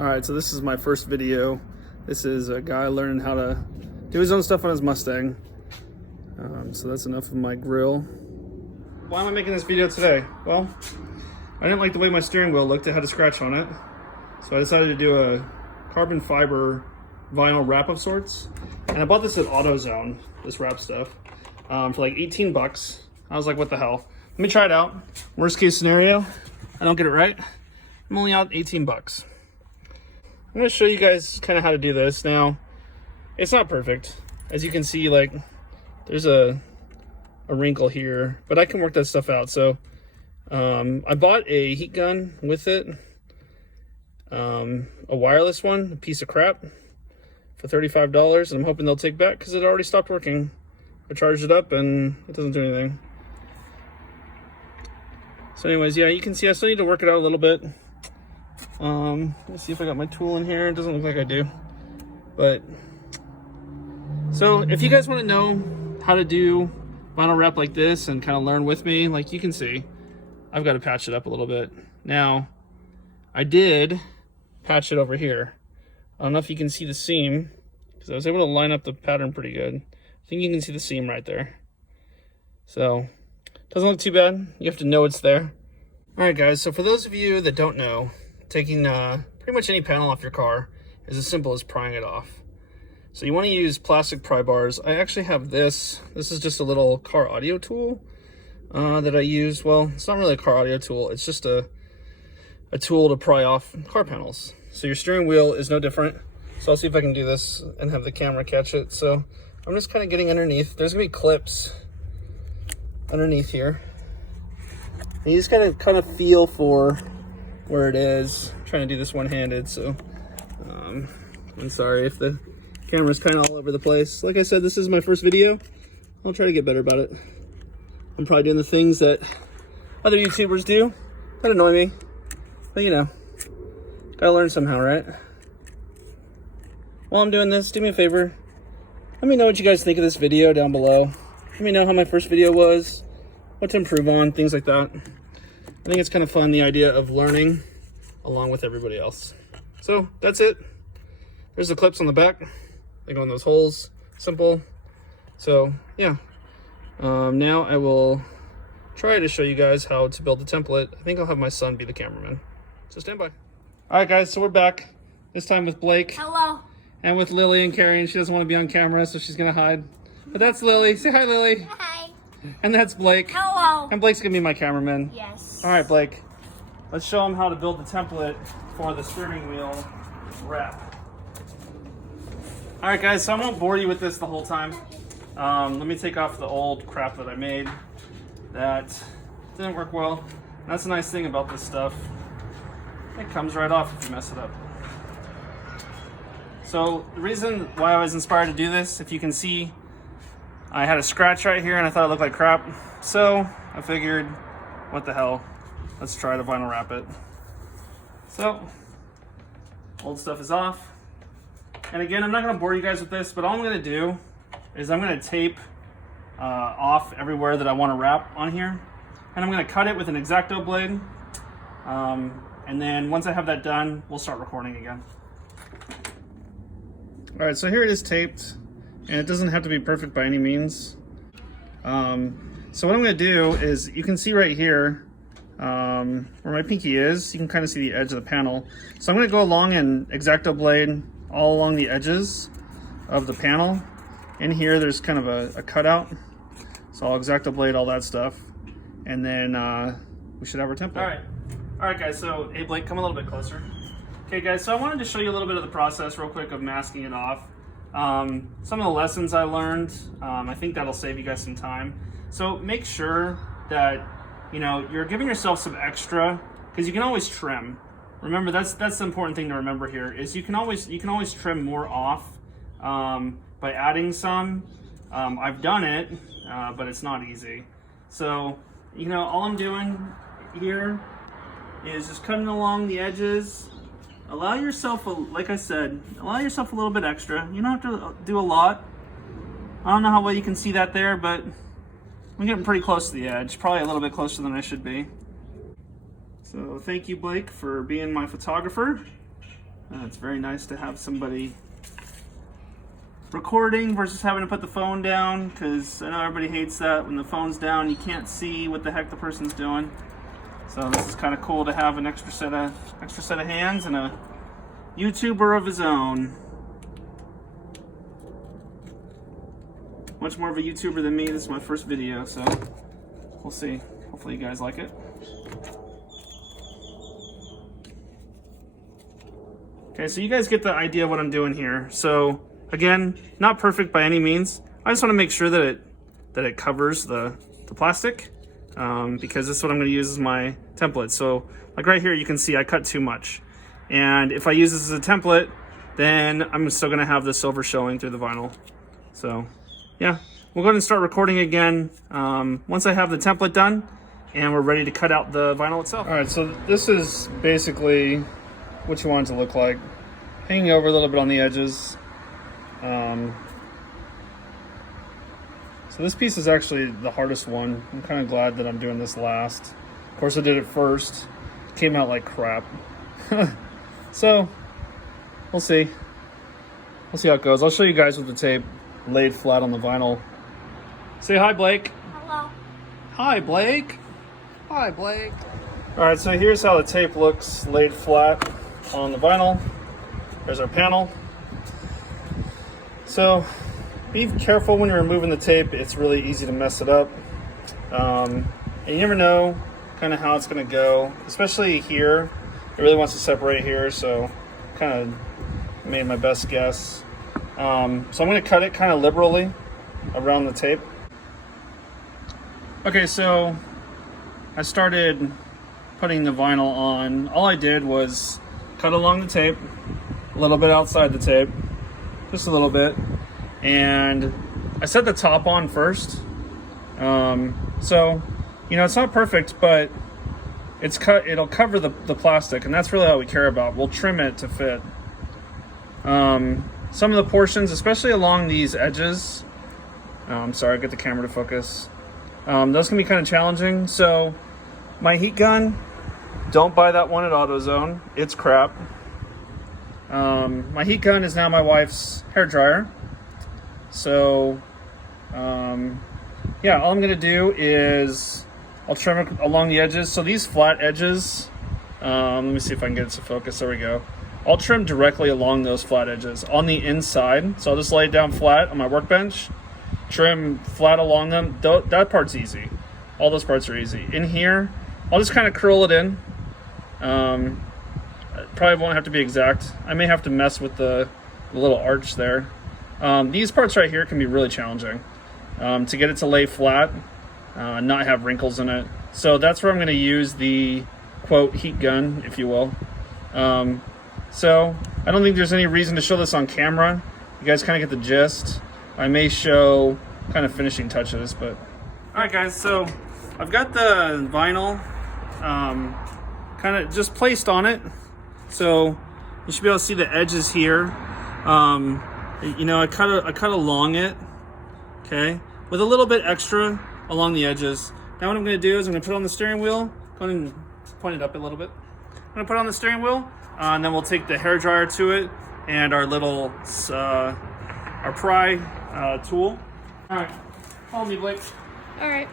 Alright, so this is my first video. This is a guy learning how to do his own stuff on his Mustang. So that's enough of my grill. Why am I making this video today? Well, I didn't like the way my steering wheel looked. It had a scratch on it. So I decided to do a carbon fiber vinyl wrap of sorts. And I bought this at AutoZone, this wrap stuff, for like 18 bucks. I was like, what the hell? Let me try it out. Worst case scenario, I don't get it right. I'm only out 18 bucks. I'm going to show you guys kind of how to do this. Now, it's not perfect. As you can see, like, there's a wrinkle here, but I can work that stuff out. So, I bought a heat gun with it, a wireless one, a piece of crap, for $35, and I'm hoping they'll take back because it already stopped working. I charged it up and it doesn't do anything. So anyways, yeah, you can see I still need to work it out a little bit. Let me see if I got my tool in here. It doesn't look like I do. But, so if you guys want to know how to do vinyl wrap like this and kind of learn with me, like you can see, I've got to patch it up a little bit. Now, I did patch it over here. I don't know if you can see the seam, because I was able to line up the pattern pretty good. I think you can see the seam right there. So, doesn't look too bad. You have to know it's there. All right, guys, so for those of you that don't know, taking pretty much any panel off your car is as simple as prying it off. So you want to use plastic pry bars. I actually have this. This is just a little car audio tool that I use. Well, it's not really a car audio tool. It's just a tool to pry off car panels. So your steering wheel is no different. So I'll see if I can do this and have the camera catch it. So I'm just kind of getting underneath. There's gonna be clips underneath here. And you just gotta kind of feel for where it is. I'm trying to do this one-handed, so I'm sorry if the camera's kind of all over the place. Like I said, this is my first video. I'll try to get better about it. I'm probably doing the things that other YouTubers do that annoy me, but you know, gotta learn somehow, right? While I'm doing this, do me a favor, let me know what you guys think of this video down below. Let me know how my first video was, what to improve on, things like that. I think it's kind of fun, the idea of learning along with everybody else. So that's it. There's the clips on the back. They go in those holes. Simple. So yeah. Now I will try to show you guys how to build the template. I think I'll have my son be the cameraman. So stand by. All right, guys. So we're back. This time with Blake. Hello. And with Lily and Carrie. And she doesn't want to be on camera, so she's gonna hide. But that's Lily. Say hi, Lily. Hi. And that's Blake. Hello. And Blake's gonna be my cameraman. Yes. All right, Blake. Let's show him how to build the template for the steering wheel wrap. All right, guys. So I won't bore you with this the whole time. Let me take off the old crap that I made that didn't work well. And that's the nice thing about this stuff. It comes right off if you mess it up. So the reason why I was inspired to do this, if you can see, I had a scratch right here and I thought it looked like crap. So I figured, what the hell? Let's try to vinyl wrap it. So, old stuff is off. And again, I'm not gonna bore you guys with this, but all I'm gonna do is I'm gonna tape off everywhere that I wanna wrap on here. And I'm gonna cut it with an X-Acto blade. And then once I have that done, we'll start recording again. All right, so here it is taped. And it doesn't have to be perfect by any means. So what I'm gonna do is, you can see right here, where my pinky is, you can kind of see the edge of the panel. So I'm gonna go along and X-Acto blade all along the edges of the panel. In here, there's kind of a cutout. So I'll X-Acto blade all that stuff. And then we should have our template. All right guys, so hey Blake, come a little bit closer. Okay guys, so I wanted to show you a little bit of the process real quick of masking it off. Some of the lessons I learned, I think that'll save you guys some time. So make sure that, you know, you're giving yourself some extra, because you can always trim. Remember, that's the important thing to remember here, is you can always trim more off by adding some. I've done it, but it's not easy. So, you know, all I'm doing here is just cutting along the edges. Allow yourself, like I said, allow yourself a little bit extra. You don't have to do a lot. I don't know how well you can see that there, but I'm getting pretty close to the edge. Probably a little bit closer than I should be. So thank you, Blake, for being my photographer. It's very nice to have somebody recording versus having to put the phone down, because I know everybody hates that when the phone's down you can't see what the heck the person's doing. So this is kind of cool to have an extra set of hands and a YouTuber of his own. Much more of a YouTuber than me. This is my first video, so we'll see. Hopefully you guys like it. Okay, so you guys get the idea of what I'm doing here. So again, not perfect by any means. I just want to make sure that it covers the plastic, because this is what I'm going to use as my template. So like right here, you can see I cut too much. And if I use this as a template, then I'm still going to have the silver showing through the vinyl. So yeah, we'll go ahead and start recording again once I have the template done and we're ready to cut out the vinyl itself. All right, so this is basically what you want it to look like. Hanging over a little bit on the edges. So this piece is actually the hardest one. I'm kind of glad that I'm doing this last. Of course I did it first. It came out like crap. So we'll see. We'll see how it goes. I'll show you guys with the tape laid flat on the vinyl. Say hi, Blake. Hello. Hi, Blake. Hi, Blake. All right, so here's how the tape looks laid flat on the vinyl. There's our panel. So be careful when you're removing the tape. It's really easy to mess it up. And you never know kind of how it's going to go, especially here. It really wants to separate here, so kind of made my best guess. So I'm going to cut it kind of liberally around the tape. Okay, so I started putting the vinyl on. All I did was cut along the tape, a little bit outside the tape, just a little bit, and I set the top on first. So, you know, it's not perfect, but it'll cover the plastic, and that's really all we care about. We'll trim it to fit. Some of the portions, especially along these edges, sorry, get the camera to focus. Those can be kind of challenging. So my heat gun, don't buy that one at AutoZone. It's crap. My heat gun is now my wife's hair dryer. So yeah, all I'm gonna do is I'll trim it along the edges. So these flat edges, let me see if I can get it to focus. There we go. I'll trim directly along those flat edges on the inside. So I'll just lay it down flat on my workbench, trim flat along them. That part's easy. All those parts are easy. In here, I'll just kind of curl it in. Probably won't have to be exact. I may have to mess with the little arch there. These parts right here can be really challenging to get it to lay flat, not have wrinkles in it. So that's where I'm going to use the quote heat gun, if you will. So I don't think there's any reason to show this on camera. You guys kind of get the gist. I may show kind of finishing touches, but all right, guys. So I've got the vinyl kind of just placed on it, so you should be able to see the edges here. You know, I cut along it, okay, with a little bit extra along the edges. Now what I'm going to do is I'm going to put it on the steering wheel. Go ahead and point it up a little bit. I'm going to put it on the steering wheel, and then we'll take the hair dryer to it and our little our pry tool. All right, follow me, Blake. All right.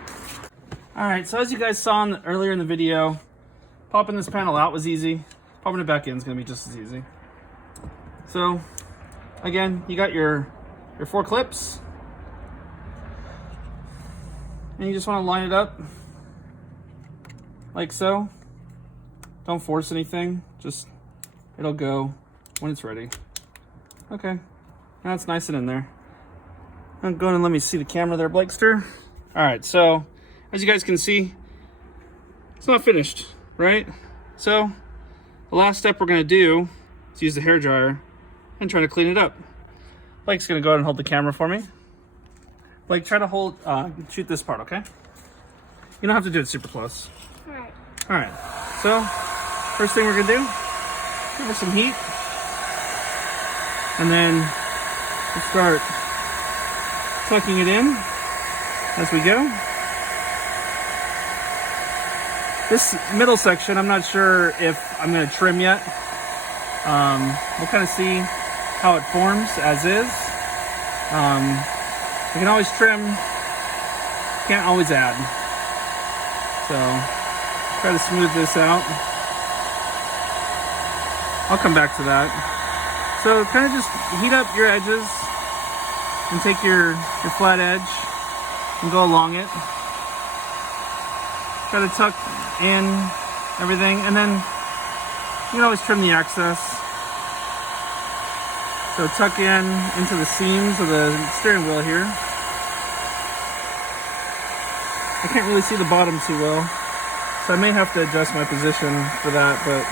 All right, so as you guys saw earlier in the video, popping this panel out was easy. Popping it back in is going to be just as easy. So again, you got your 4 clips, and you just want to line it up like so. Don't force anything, just it'll go when it's ready. Okay, now it's nice and in there. Go ahead and let me see the camera there, Blakester. All right, so as you guys can see, it's not finished, right? So the last step we're gonna do is use the hair dryer and try to clean it up. Blake's gonna go ahead and hold the camera for me. Blake, try to shoot this part, okay? You don't have to do it super close. All right. All right, so first thing we're gonna do, give her some heat, and then we'll start tucking it in as we go. This middle section, I'm not sure if I'm gonna trim yet. We'll kind of see how it forms as is. You can always trim, can't always add. So try to smooth this out. I'll come back to that. So kind of just heat up your edges and take your flat edge and go along it. Try to tuck in everything, and then you can always trim the excess. So tuck in into the seams of the steering wheel here. I can't really see the bottom too well, so I may have to adjust my position for that, but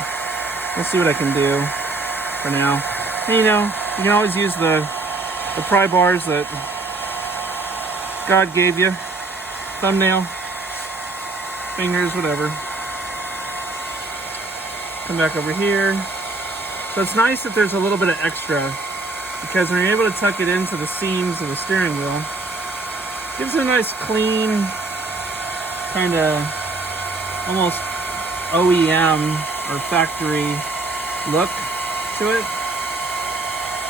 we'll see what I can do for now. And you know, you can always use the pry bars that God gave you. Thumbnail, fingers, whatever. Come back over here. So it's nice that there's a little bit of extra, because when you're able to tuck it into the seams of the steering wheel, it gives it a nice clean, kind of almost OEM or factory look to it.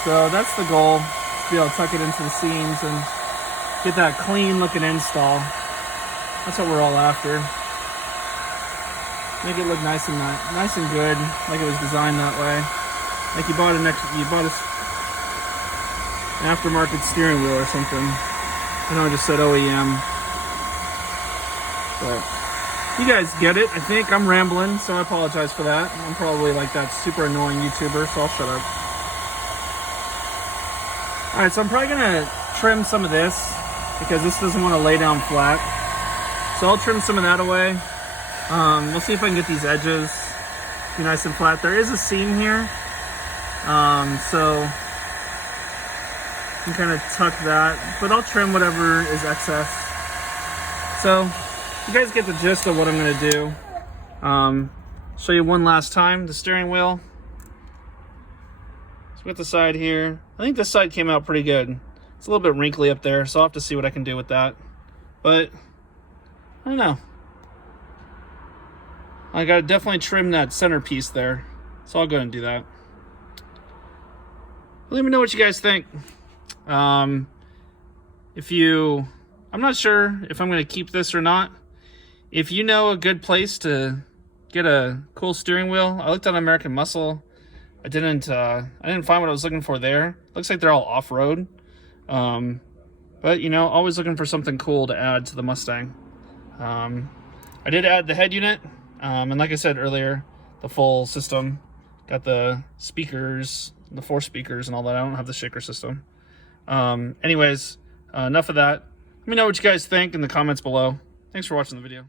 So that's the goal, to be able to tuck it into the seams and get that clean looking install. That's what we're all after. Make it look nice and good, like it was designed that way. Like you bought an aftermarket steering wheel or something. I know I just said OEM, but you guys get it. I think I'm rambling, so I apologize for that. I'm probably like that super annoying YouTuber, so I'll shut up. All right, so I'm probably gonna trim some of this because this doesn't want to lay down flat. So I'll trim some of that away. We'll see if I can get these edges be nice and flat. There is a seam here, so you can kind of tuck that, but I'll trim whatever is excess. So you guys get the gist of what I'm gonna do. Show you one last time the steering wheel. So we got the side here. I think this side came out pretty good. It's a little bit wrinkly up there, so I'll have to see what I can do with that. But I don't know. I gotta definitely trim that centerpiece there, so I'll go and do that. Let me know what you guys think. I'm not sure if I'm gonna keep this or not. If you know a good place to get a cool steering wheel, I looked on American Muscle. I didn't find what I was looking for there. Looks like they're all off-road. But you know, always looking for something cool to add to the Mustang. I did add the head unit, and like I said earlier, the full system. Got the speakers, the 4 speakers and all that. I don't have the shaker system. Anyways, enough of that. Let me know what you guys think in the comments below. Thanks for watching the video.